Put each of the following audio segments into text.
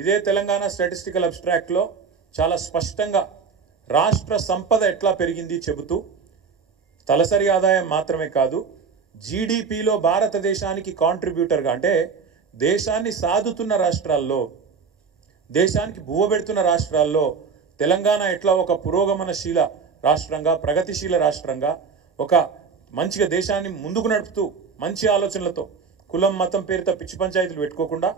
ఇదే తెలంగాణ స్టాటిస్టికల్ అబ్స్ట్రాక్ట్లో చాలా స్పష్టంగా రాష్ట్ర సంపద ఎట్లా పెరిగింది చెబుతూ తలసరి ఆదాయం మాత్రమే కాదు జీడిపిలో భారతదేశానికి కాంట్రిబ్యూటర్గా అంటే దేశాన్ని సాదుతున్న రాష్ట్రాల్లో దేశానికి బువ్వబెడుతున్న రాష్ట్రాల్లో తెలంగాణ ఎట్లా ఒక పురోగమనశీల రాష్ట్రంగా ప్రగతిశీల రాష్ట్రంగా ఒక మంచిగా దేశాన్ని ముందుకు నడుపుతూ మంచి ఆలోచనలతో కులం మతం పేరుతో పిచ్చి పంచాయతీలు పెట్టుకోకుండా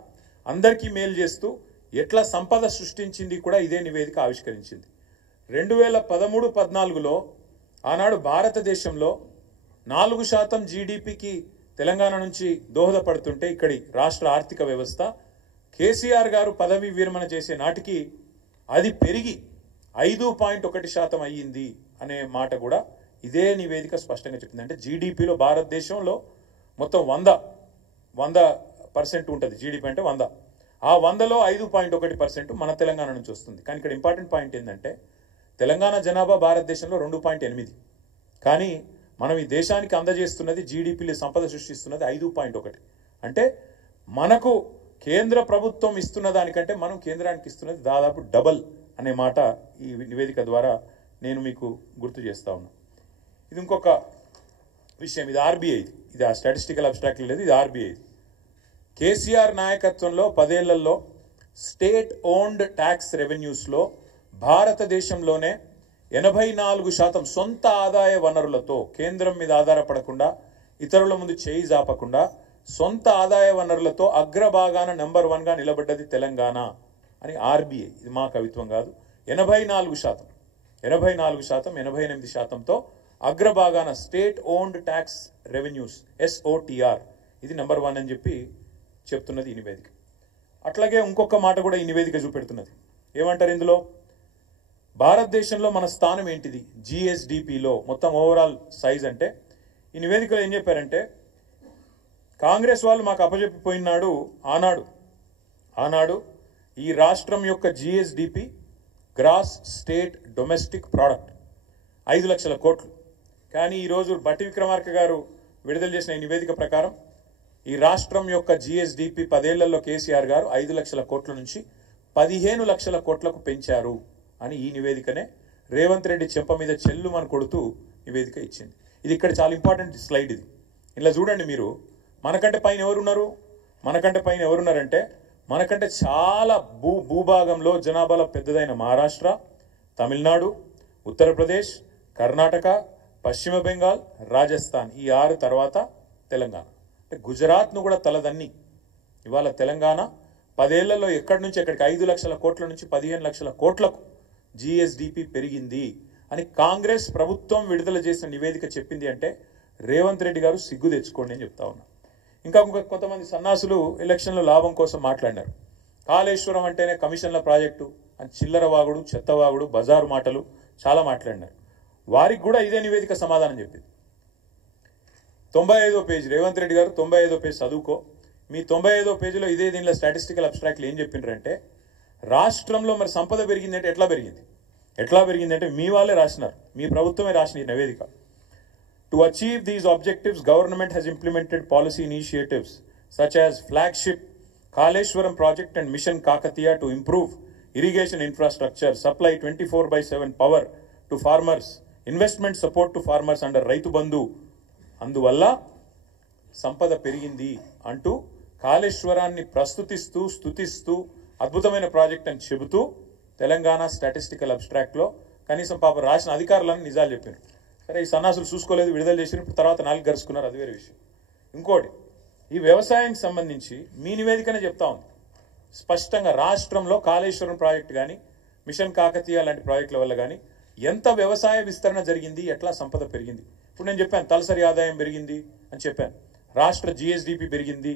అందరికీ మేలు చేస్తూ ఎట్లా సంపద సృష్టించింది కూడా ఇదే నివేదిక ఆవిష్కరించింది 2013-14లో ఆనాడు భారతదేశంలో 4% జీడిపికి తెలంగాణ నుంచి దోహదపడుతుంటే ఇక్కడి రాష్ట్ర ఆర్థిక వ్యవస్థ కేసీఆర్ గారు పదవి విరమణ చేసే నాటికి అది పెరిగి 5.1% అయ్యింది అనే మాట కూడా ఇదే నివేదిక స్పష్టంగా చెప్పింది. అంటే జీడిపిలో భారతదేశంలో మొత్తం 100% ఉంటుంది. జీడిపి అంటే 100. ఆ 100లో 5.1% మన తెలంగాణ నుంచి వస్తుంది. కానీ ఇక్కడ ఇంపార్టెంట్ పాయింట్ ఏంటంటే తెలంగాణ జనాభా భారతదేశంలో 2.8, కానీ మనం ఈ దేశానికి అందజేస్తున్నది జీడిపిలో సంపద సృష్టిస్తున్నది 5.1. అంటే మనకు కేంద్ర ప్రభుత్వం ఇస్తున్న దానికంటే మనం కేంద్రానికి ఇస్తున్నది దాదాపు డబల్ అనే మాట ఈ నివేదిక ద్వారా నేను మీకు గుర్తు చేస్తా ఉన్నా. ఇది ఇంకొక విషయం. ఇది ఆర్బీఐ, ఇది ఆ స్టాటిస్టికల్ అబ్స్ట్రాక్ట్ లేదు, ఇది ఆర్బీఐ. కేసీఆర్ నాయకత్వంలో 10 ఏళ్లలో స్టేట్ ఓన్డ్ ట్యాక్స్ రెవెన్యూస్లో భారతదేశంలోనే 84% సొంత ఆదాయ వనరులతో కేంద్రం మీద ఆధారపడకుండా ఇతరుల ముందు చేయి జాపకుండా సొంత ఆదాయ వనరులతో అగ్రభాగాన నెంబర్ 1గా నిలబడ్డది తెలంగాణ అని ఆర్బీఐ. ఇది మా కవిత్వం కాదు. 84%, 88%తో అగ్రభాగాన state owned tax revenues SOTR ఇది నెంబర్ 1 అని చెప్పి చెప్తున్నది ఈ నివేదిక. అట్లాగే ఇంకొక మాట కూడా ఈ నివేదిక చూపెడుతున్నది. ఏమంటారు ఇందులో? భారతదేశంలో మన స్థానం ఏంటిది GSDPలో మొత్తం ఓవరాల్ సైజ్ అంటే ఈ నివేదికలో ఏం చెప్పారంటే కాంగ్రెస్ వాళ్ళు మాకు అప్పచెప్పిపోయినాడు ఆనాడు ఈ రాష్ట్రం యొక్క GSDP gross state domestic product 5 లక్షల కోట్లు. కానీ ఈరోజు బట్టి విక్రమార్క గారు విడుదల చేసిన ఈ నివేదిక ప్రకారం ఈ రాష్ట్రం యొక్క GSDP 10 ఏళ్లలో కేసీఆర్ గారు 5 లక్షల కోట్ల నుంచి 15 లక్షల కోట్లకు పెంచారు అని ఈ నివేదికనే రేవంత్ రెడ్డి చెంప మీద చెల్లుమని కొడుతూ నివేదిక ఇచ్చింది. ఇది ఇక్కడ చాలా ఇంపార్టెంట్ స్లైడ్. ఇది ఇలా చూడండి మీరు. మనకంటే పైన ఎవరున్నారంటే మనకంటే చాలా భూభాగంలో జనాభాలో పెద్దదైన మహారాష్ట్ర, తమిళనాడు, ఉత్తరప్రదేశ్, కర్ణాటక, పశ్చిమ బెంగాల్, రాజస్థాన్ ఈ 6 తర్వాత తెలంగాణ. అంటే గుజరాత్ను కూడా తలదన్ని ఇవాళ తెలంగాణ 10 ఏళ్లలో ఎక్కడి నుంచి ఎక్కడికి 5 లక్షల కోట్ల నుంచి 15 లక్షల కోట్లకు GSDP పెరిగింది అని కాంగ్రెస్ ప్రభుత్వం విడుదల చేసిన నివేదిక చెప్పింది అంటే రేవంత్ రెడ్డి గారు సిగ్గు తెచ్చుకోండి అని చెప్తా ఉన్నా. ఇంకా కొంతమంది సన్నాసులు ఎలక్షన్లో లాభం కోసం మాట్లాడినారు. కాళేశ్వరం అంటేనే కమిషన్ల ప్రాజెక్టు అని చిల్లర వాగుడు, చెత్తవాగుడు, బజారు మాటలు చాలా మాట్లాడినారు. వారికి కూడా ఇదే నివేదిక సమాధానం చెప్పింది. 95వ పేజీ రేవంత్ రెడ్డి గారు 95వ పేజీ చదువుకో. మీ 95వ పేజీలో ఇదే దీనిలో స్టాటిస్టికల్ అబ్స్ట్రాక్ట్లు ఏం చెప్పిండ్రంటే రాష్ట్రంలో మరి సంపద పెరిగిందంటే ఎట్లా పెరిగిందంటే మీ వాళ్ళే రాసినారు, మీ ప్రభుత్వమే రాసిన ఈ నివేదిక. To achieve these objectives, government has implemented policy initiatives such as flagship Kaleshwaram project and Mission Kakatiya to improve irrigation infrastructure, supply 24/7 power to farmers, investment support to farmers under Raitu Bandhu. అందువల్ల సంపద పెరిగింది అంటూ కాళేశ్వరాన్ని ప్రస్తుతిస్తూ స్తుతిస్తూ అద్భుతమైన project అని చెబుతూ Telangana statistical అబ్స్ట్రాక్ట్లో కనీసం పాప రాసిన అధికారులను నిజాలు చెప్పారు. సరే ఈ సన్నాసులు చూసుకోలేదు, విడుదల చేసినప్పుడు తర్వాత 4 గరుచుకున్నారు, అది వేరే విషయం. ఇంకోటి ఈ వ్యవసాయానికి సంబంధించి మీ నివేదికనే చెప్తా ఉంది స్పష్టంగా రాష్ట్రంలో కాళేశ్వరం ప్రాజెక్టు కానీ మిషన్ కాకతీయ లాంటి ప్రాజెక్టుల వల్ల కానీ ఎంత వ్యవసాయ విస్తరణ జరిగింది, ఎట్లా సంపద పెరిగింది. ఇప్పుడు నేను చెప్పాను తలసరి ఆదాయం పెరిగింది అని చెప్పాను, రాష్ట్ర GSDP పెరిగింది.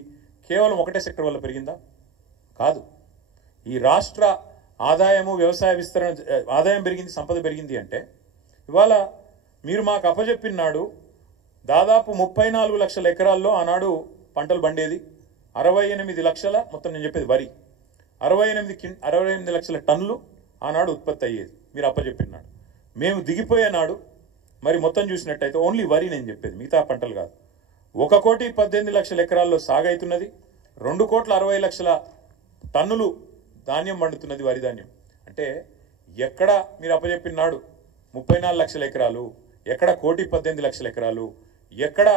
కేవలం ఒకటే సెక్టర్ వల్ల పెరిగిందా? కాదు. ఈ రాష్ట్ర ఆదాయము వ్యవసాయ విస్తరణ ఆదాయం పెరిగింది, సంపద పెరిగింది అంటే ఇవాళ మీరు మాకు అప్పచెప్పినాడు దాదాపు 34 లక్షల ఎకరాల్లో ఆనాడు పంటలు పండేది. 68 లక్షల మొత్తం నేను చెప్పేది వరి 68 లక్షల టన్నులు ఆనాడు ఉత్పత్తి అయ్యేది మీరు అప్పచెప్పినాడు. మేము దిగిపోయే నాడు మరి మొత్తం చూసినట్టయితే ఓన్లీ వరి నేను చెప్పేది, మిగతా పంటలు కాదు. 1,18,00,000 ఎకరాల్లో సాగైతున్నది. 2,60,00,000 టన్నులు ధాన్యం పండుతున్నది, వరి ధాన్యం. అంటే ఎక్కడ మీరు అప్పచెప్పిన నాడు 34 లక్షల ఎకరాలు, ఎక్కడ 1,18,00,000 ఎకరాలు, ఎక్కడ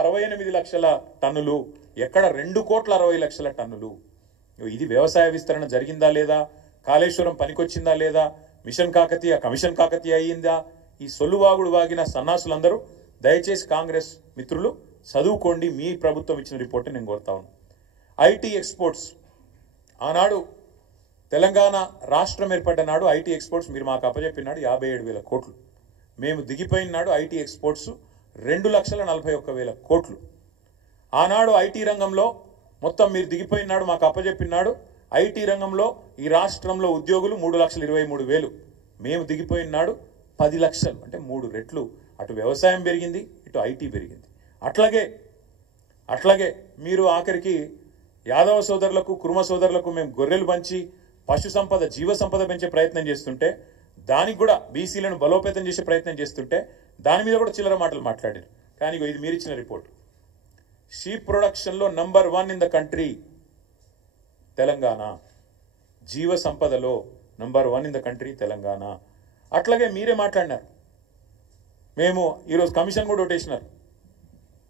68 లక్షల టన్నులు, ఎక్కడ 2,60,00,000 టన్నులు. ఇది వ్యవసాయ విస్తరణ జరిగిందా లేదా, కాళేశ్వరం పనికొచ్చిందా లేదా, మిషన్ కాకతీయ కమిషన్ కాకతీయ అయ్యిందా? ఈ సొల్లువాగుడు వాగిన సన్నాసులందరూ దయచేసి కాంగ్రెస్ మిత్రులు చదువుకోండి. మీ ప్రభుత్వం ఇచ్చిన రిపోర్ట్ నేను కోరుతా ఉన్నాను. ఐటీ ఎక్స్పోర్ట్స్ ఆనాడు తెలంగాణ రాష్ట్రం ఏర్పడ్డ నాడు ఐటీ ఎక్స్పోర్ట్స్ మీరు మాకు అప్పచెప్పినాడు 57,000 కోట్లు. మేము దిగిపోయిన నాడు ఐటీ ఎక్స్పోర్ట్స్ 2,41,000 కోట్లు. ఆనాడు ఐటీ రంగంలో మొత్తం మీరు దిగిపోయిన నాడు మాకు అప్పచెప్పినాడు ఐటీ రంగంలో ఈ రాష్ట్రంలో ఉద్యోగులు 3,23,000. మేము దిగిపోయిన నాడు 10 లక్షలు, అంటే 3 రెట్లు. అటు వ్యవసాయం పెరిగింది, ఇటు ఐటీ పెరిగింది. అట్లాగే మీరు ఆఖరికి యాదవ సోదరులకు, కుర్మ సోదరులకు మేము గొర్రెలు పంచి పశు సంపద, జీవ సంపద పెంచే ప్రయత్నం చేస్తుంటే, దానికి కూడా బీసీలను బలోపేతం చేసే ప్రయత్నం చేస్తుంటే దాని మీద కూడా చిల్లర మాటలు మాట్లాడారు. కానీ ఇది మీరు ఇచ్చిన రిపోర్ట్. షీప్ ప్రొడక్షన్లో number 1 in the country Telangana, జీవ సంపదలో number 1 in the country Telangana. అట్లాగే మీరే మాట్లాడినారు, మేము ఈరోజు కమిషన్ కూడా కొట్టేసినారు,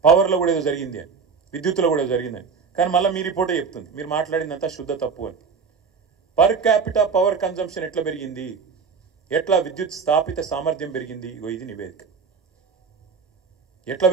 పవర్లో కూడా ఏదో జరిగింది అని, విద్యుత్తులో కూడా ఏదో జరిగిందని. కానీ మళ్ళీ మీ రిపోర్టే చెప్తుంది మీరు మాట్లాడిందంతా శుద్ధ తప్పు అని. పర్ క్యాపిటల్ పవర్ కన్జంప్షన్ ఎట్లా పెరిగింది, ఎట్లా విద్యుత్ స్థాపిత సామర్థ్యం పెరిగింది, ఇది నివేదిక. ఎట్లా